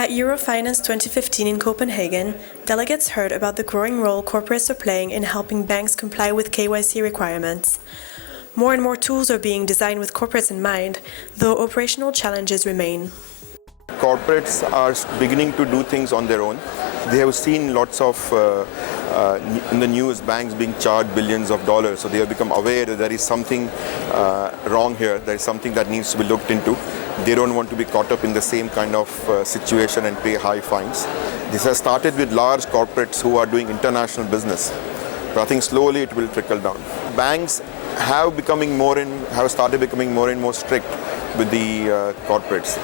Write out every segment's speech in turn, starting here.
At Eurofinance 2015 in Copenhagen, delegates heard about the growing role corporates are playing in helping banks comply with KYC requirements. More and more tools are being designed with corporates in mind, though operational challenges remain. Corporates are beginning to do things on their own. They have seen lots of, in the news, banks being charged billions of dollars. So they have become aware that there is something wrong here. There is something that needs to be looked into. They don't want to be caught up in the same kind of situation and pay high fines. This has started with large corporates who are doing international business. But I think slowly it will trickle down. Banks have started becoming more and more strict with the corporates,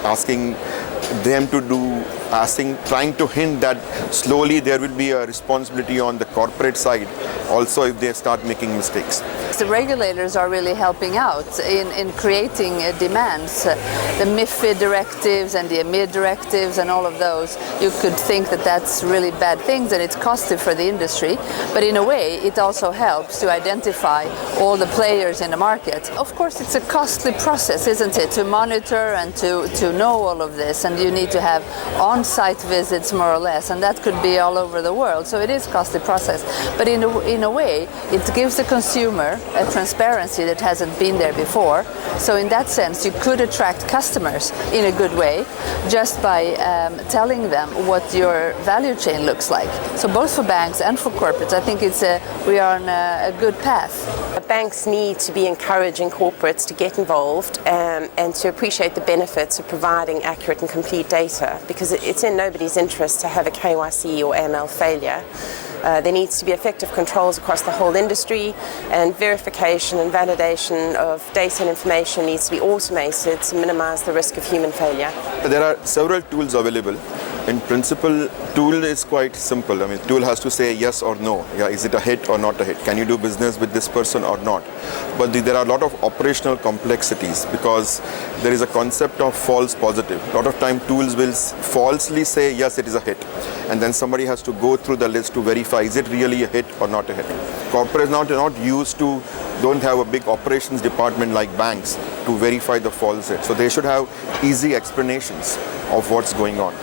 trying to hint that slowly there will be a responsibility on the corporate side also if they start making mistakes. The regulators are really helping out in creating demands. The MiFID directives and the EMIR directives and all of those, you could think that that's really bad things and it's costly for the industry, but in a way it also helps to identify all the players in the market. Of course it's a costly process, isn't it, to monitor and to know all of this, and you need to have on-site visits more or less, and that could be all over the world, so it is a costly process. But in a way it gives the consumer a transparency that hasn't been there before. So in that sense, you could attract customers in a good way just by telling them what your value chain looks like. So both for banks and for corporates, I think we are on a good path. Banks need to be encouraging corporates to get involved and to appreciate the benefits of providing accurate and complete data, because it's in nobody's interest to have a KYC or AML failure. There needs to be effective controls across the whole industry, and verification and validation of data and information needs to be automated to minimize the risk of human failure. There are several tools available. In principle, tool is quite simple. I mean, tool has to say yes or no. Yeah, is it a hit or not a hit? Can you do business with this person or not? But there are a lot of operational complexities because there is a concept of false positive. A lot of time tools will falsely say yes, it is a hit. And then somebody has to go through the list to verify, is it really a hit or not a hit? Corporates don't have a big operations department like banks to verify the false hit. So they should have easy explanations of what's going on.